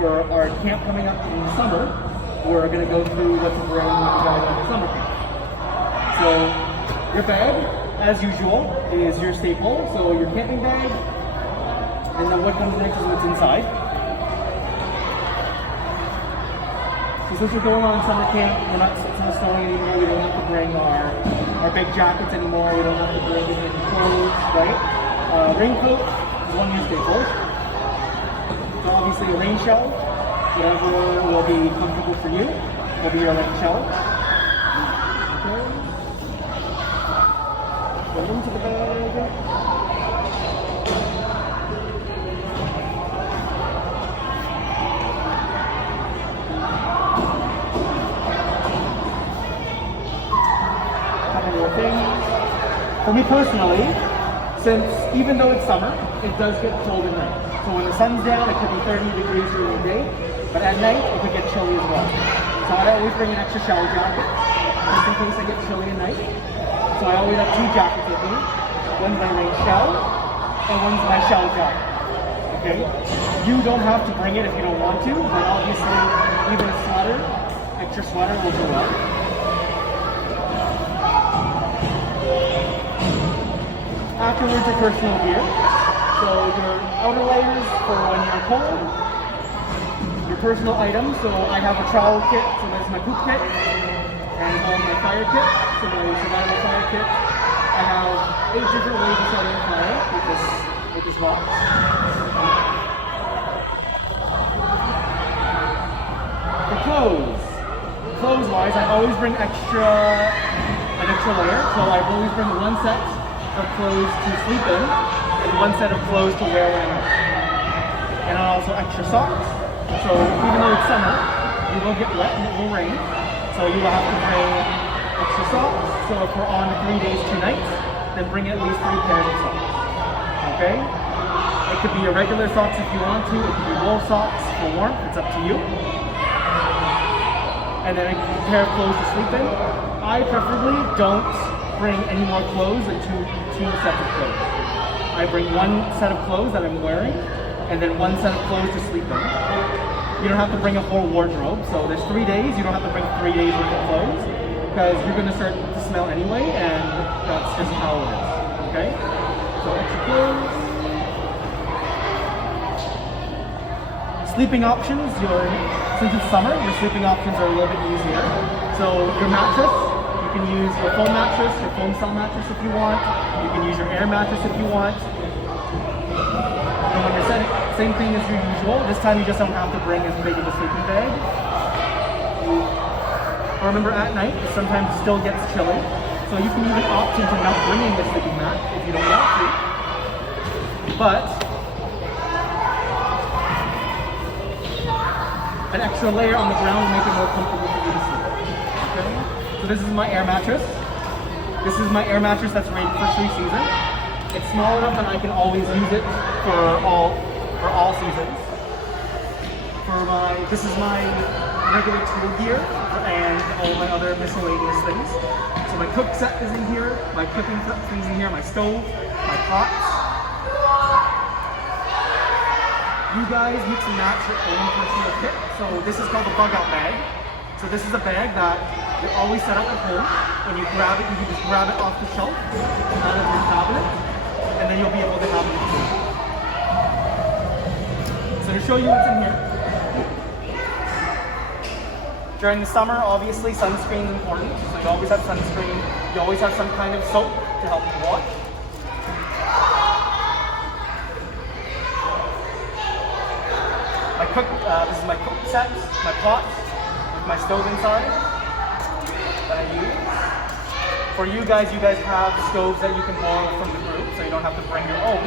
for our camp coming up in the summer, we're going to go through what to bring you guys at the summer camp. So your bag, as usual, is your staple. So your camping bag, and then what comes next is what's inside. So since we're going on summer camp, we're not snowing anymore. We don't have to bring our big jackets anymore. We don't have to bring any clothes, right? Raincoat is one of your staples. So obviously a rain shell, whatever will be comfortable for you, will be your rain shell. Okay. Put it into the bag. For me personally, since even though it's summer, it does get cold at night. So when the sun's down, it could be 30 degrees during the day, but at night, it could get chilly as well. So I always bring an extra shower jacket, just in case I get chilly at night. So I always have 2 jackets with me. One's my rain shell, and one's my shell jacket. Okay? You don't have to bring it if you don't want to, but obviously, even a sweater, extra sweater will do well. Afterwards, your personal gear. So your outer layers for when you're cold. Your personal items. So I have a trowel kit, so there's my poop kit. And all my fire kit, so my survival fire kit. I have 8 different ways of starting a fire with this box. For clothes. Clothes-wise, I always bring an extra layer. So I always bring 1 set of clothes to sleep in and 1 set of clothes to wear when I'm out. And also extra socks. So even though it's summer, you will get wet and it will rain. So you will have to bring extra socks. So if we're on 3 days, 2 nights, then bring at least 3 pairs of socks. Okay? It could be your regular socks if you want to. It could be wool socks for warmth. It's up to you. And then a pair of clothes to sleep in. I preferably don't bring any more clothes than two sets of clothes. I bring 1 set of clothes that I'm wearing, and then 1 set of clothes to sleep in. You don't have to bring a whole wardrobe, so there's 3 days, you don't have to bring 3 days worth of clothes, because you're going to start to smell anyway, and that's just how it is, okay? So extra clothes. Sleeping options, since it's summer, your sleeping options are a little bit easier. So your mattress, you can use your foam mattress, your foam cell mattress if you want. You can use your air mattress if you want. And when you're setting, same thing as your usual. This time you just don't have to bring as big of a sleeping bag. Remember at night, it sometimes still gets chilly. So you can even opt into not bringing the sleeping mat if you don't want to. But an extra layer on the ground will make it more comfortable for you to sleep. Okay? So this is my air mattress. This is my air mattress that's rated for 3 seasons. It's small enough that I can always use it for all seasons. This is my regular tool gear and all my other miscellaneous things. So my cook set is in here, my cooking things in here, my stove, my pots. You guys mix and match your own personal kit. So this is called the bug out bag. So this is a bag that you always set up at home. When you grab it, you can just grab it off the shelf out of your cabinet, and then you'll be able to have it with you. So to show you what's in here. During the summer, obviously sunscreen is important. So you always have sunscreen. You always have some kind of soap to help you wash. This is my cook set, my pot, with my stove inside that I use. For you guys have stoves that you can borrow from the group, so you don't have to bring your own.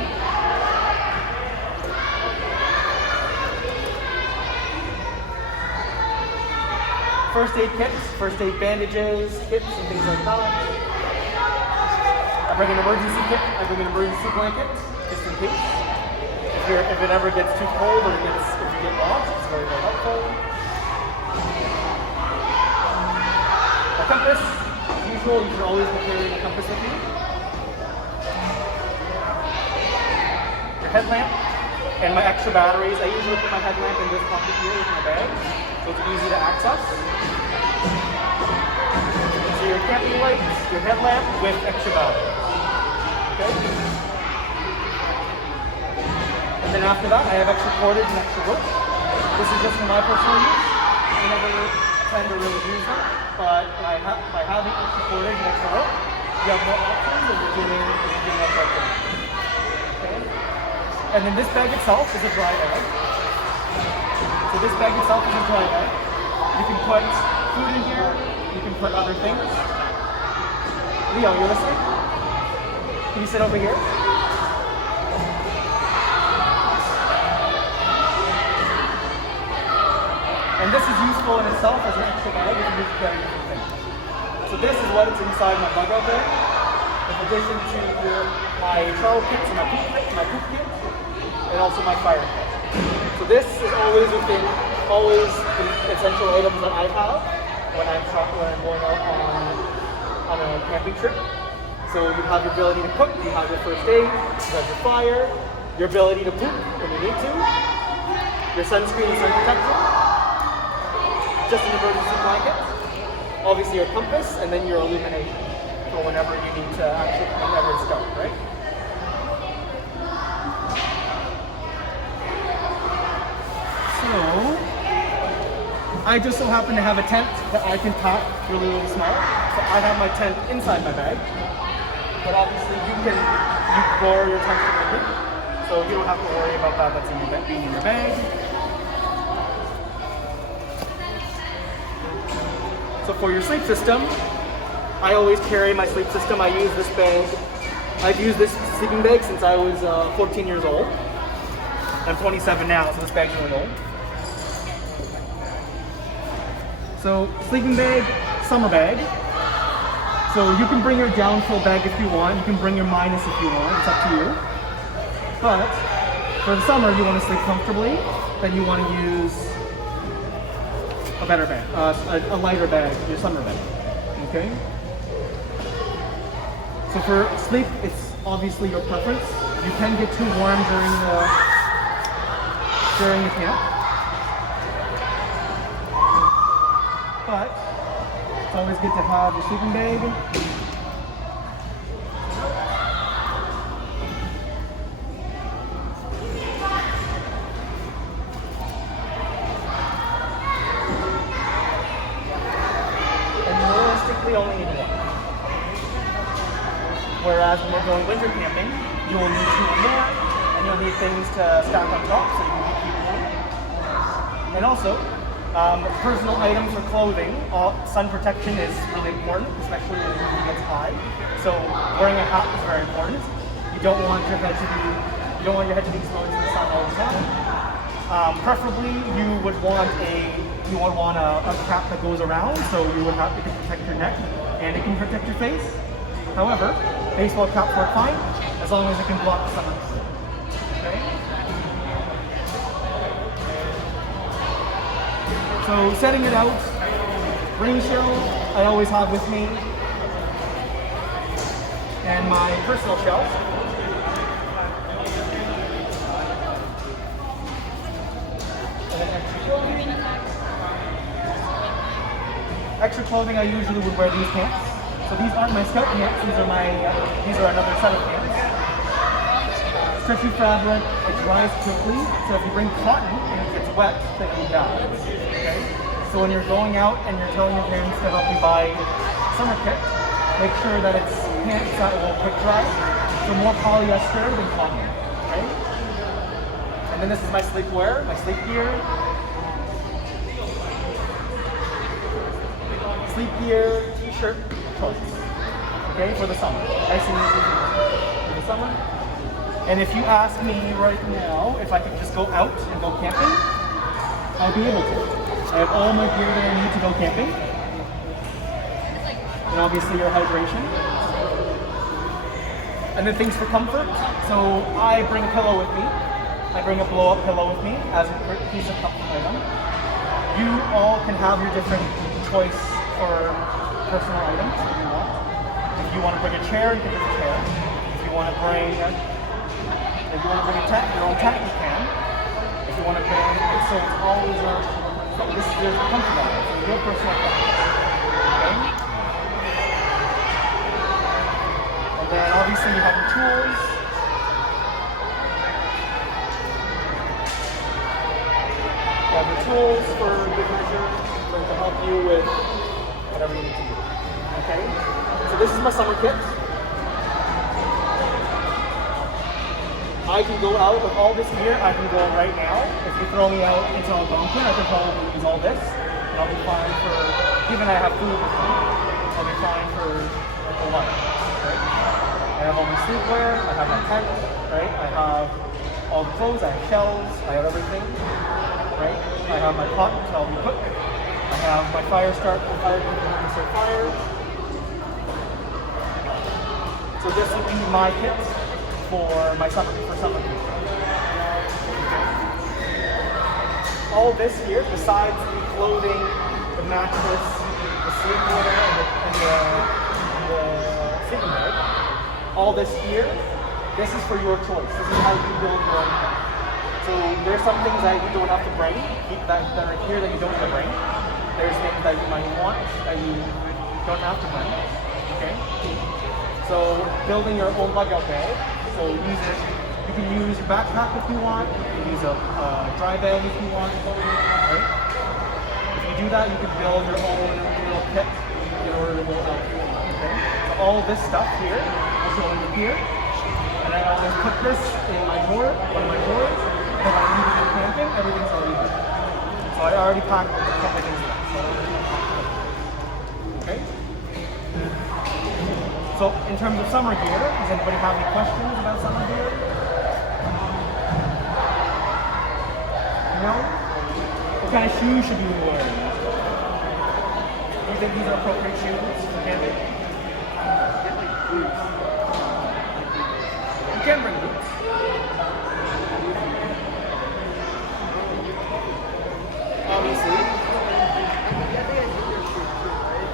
First aid kits, first aid bandages, kits, and things like that. I bring an emergency kit, I bring an emergency blanket, just in case. If it ever gets too cold or if you get lost, it's very, very helpful. A compass, as usual, you should always be carrying a compass with you. Your headlamp, And my extra batteries, I usually put my headlamp in this pocket here with my bag, so it's easy to access. So your camping lights, your headlamp with extra battery. Okay? And then after that, I have extra cordage and extra rope. This is just for my personal use. I never tend to really use them, but by having extra cordage and extra rope, you have more options and you're doing more trekking. Okay? And then this bag itself is a dry bag. So this bag itself is a dry bag. You can put food in here, you can put other things. Leo, you listening? Can you sit over here? And this is useful in itself as an extra bag if you need to carry different things. So this is what is inside my bug out there. In addition to my travel kits and my poop kit, and also my fire kit. So this is always the essential items that I have when I'm going out on a camping trip. So you have your ability to cook, you have your first aid, you have your fire, your ability to poop when you need to, your sunscreen and sun protection, just an emergency blanket, obviously your compass, and then your illumination for whenever you need to actually, whenever it's dark, right? So, I just so happen to have a tent that I can pack really, really small. So I have my tent inside my bag. But obviously you can borrow your tent from me. So you don't have to worry about that, that's in your bag, being in your bag. So for your sleep system, I always carry my sleep system. I use this bag. I've used this sleeping bag since I was 14 years old. I'm 27 now, so this bag's really old. So sleeping bag, summer bag. So you can bring your downfill bag if you want. You can bring your minus if you want. It's up to you. But for the summer, you want to sleep comfortably. Then you want to use a better bag, a lighter bag, your summer bag. Okay. So for sleep, it's obviously your preference. You can get too warm during the camp. But it's always good to have your sleeping bag. And realistically only need one. Whereas when we're going winter camping, you will need two or more, and you'll need things to stack on top so you can keep warm. And also, personal items or clothing, sun protection is really important, especially when it gets high. So wearing a hat is very important. You don't want your head to be exposed to the sun all the time. Preferably, you would want a cap that goes around, so it can protect your neck and it can protect your face. However, baseball caps work fine as long as it can block the sun. Okay. So setting it out, rain shell I always have with me, and my personal shell. And then extra clothing. Extra clothing, I usually would wear these pants. So these aren't my scout pants, these are another set of pants. Stretchy fabric, it dries quickly, so if you bring cotton and it gets wet, then it will die. Okay? So when you're going out and you're telling your parents to help you buy summer kit, make sure that it's pants that will quick dry, so more polyester than cotton. Okay? And then this is my sleepwear, my sleep gear. Sleep gear, t-shirt, shorts. Okay, for the summer. Nice and easy for the summer. And if you ask me right now if I could just go out and go camping, I'll be able to. I have all my gear that I need to go camping. And obviously your hydration. And then things for comfort. So I bring a pillow with me. I bring a blow-up pillow with me as a piece of comfort item. You all can have your different choice for personal items if you want. If you want to bring a chair, you can bring a chair. If you want to bring If you want to bring a tent, your own tent, you can. If you want to bring it, so it's always so this is your comfort level. So your personal comfort. Okay? And then obviously you have your tools. You have your tools for good measure to help you with whatever you need to do. Okay? So this is my summer kit. I can go out with all this gear. I can go right now. If you throw me out into Algonquin, I can probably use all this, and I'll be fine for. Even I have food with me, I'll be fine for a while. Right? I have all my sleepwear. I have my tent. Right? I have all the clothes. I have shelves. I have everything. Right? I have my pot to help me cook. I have my fire start. The fire can start fire. So this would be my kit for summer. All this here, besides the clothing, the mattress, the sleepwear, and the sleeping bag, all this here, this is for your choice. This is how you build your own tent. So there's some things that you don't have to bring, that are here that you don't have to bring. There's things that you might want that you don't have to bring. Okay? So building your own bug-out bag. So you can use a backpack if you want, you can use a dry bag if you want, right? If you do that, you can build your own little kit in order to go out, okay? So all this stuff here, I'll show you here, and then I'll just put this in my drawer, one of my drawers, and when I need to go camping, everything's already there. So I already packed a couple things in there, okay? So in terms of summer gear, does anybody have any questions about summer gear? No? What kind of shoes should you be wearing? Do you think these are appropriate shoes for camping? You can bring boots. Obviously.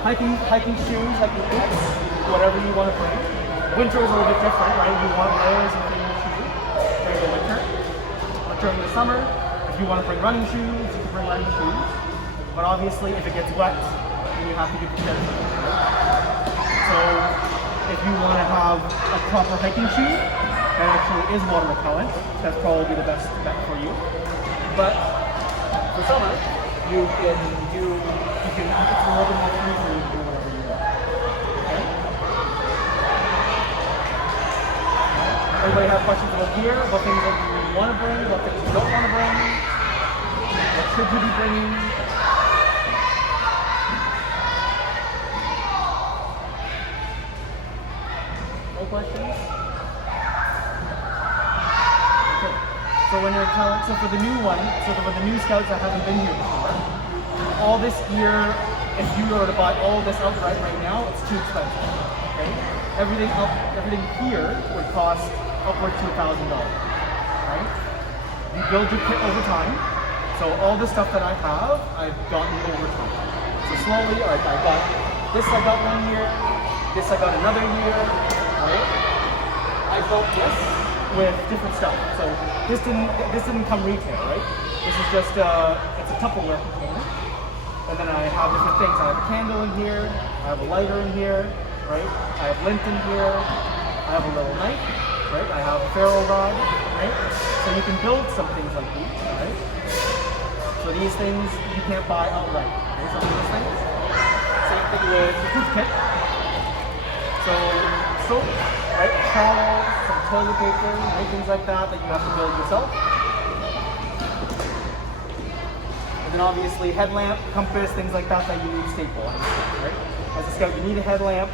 Hiking shoes, hiking boots. Whatever you want to bring. Winter is a little bit different, right? You want layers and things to do during the winter. But during the summer, if you want to bring running shoes, you can bring running shoes. But obviously, if it gets wet, then you have to be prepared for it. Right? So, if you want to have a proper hiking shoe that actually is water repellent, that's probably the best bet for you. But for summer, it's a little bit more free for you to do whatever you want. Anybody have questions about gear? What things that you want to bring? What things you don't want to bring? What should you be bringing? No questions? Okay. So when you're so for the new one, so for the new scouts that haven't been here before, all this gear, if you were to buy all this outright right now, it's too expensive. Okay? Everything here would cost upwards to $1,000, right? You build your kit over time. So all the stuff that I have, I've gotten over time. So slowly, like I got this, I got 1 year. This I got another year, right? I built this with different stuff. So this didn't come retail, right? This is just it's a Tupperware container. And then I have different things. I have a candle in here. I have a lighter in here, right? I have lint in here. I have a little knife, right? I have a ferro rod, right? So you can build some things like these, right? So these things you can't buy outright. Okay? Some of these things. Same thing with the toothpick. So soap, right? A towel, some toilet paper, right? Things like that you have to build yourself. And then obviously headlamp, compass, things like that you need staple, right? As a scout, you need a headlamp.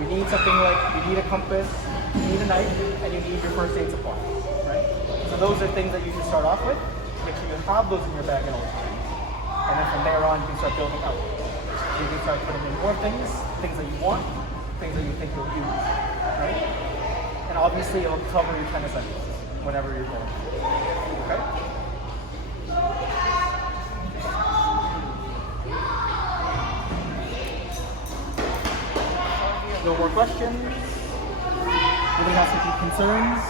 You need something like, you need a compass, you need a knife, and you need your first aid supplies, right? So those are things that you should start off with. Make sure you have those in your bag at all times. And then from there on, you can start building out. So you can start putting in more things that you want, things that you think you'll use, right? And obviously it'll cover your 10 essentials whenever you're going. Okay? No more questions? Anybody has any concerns?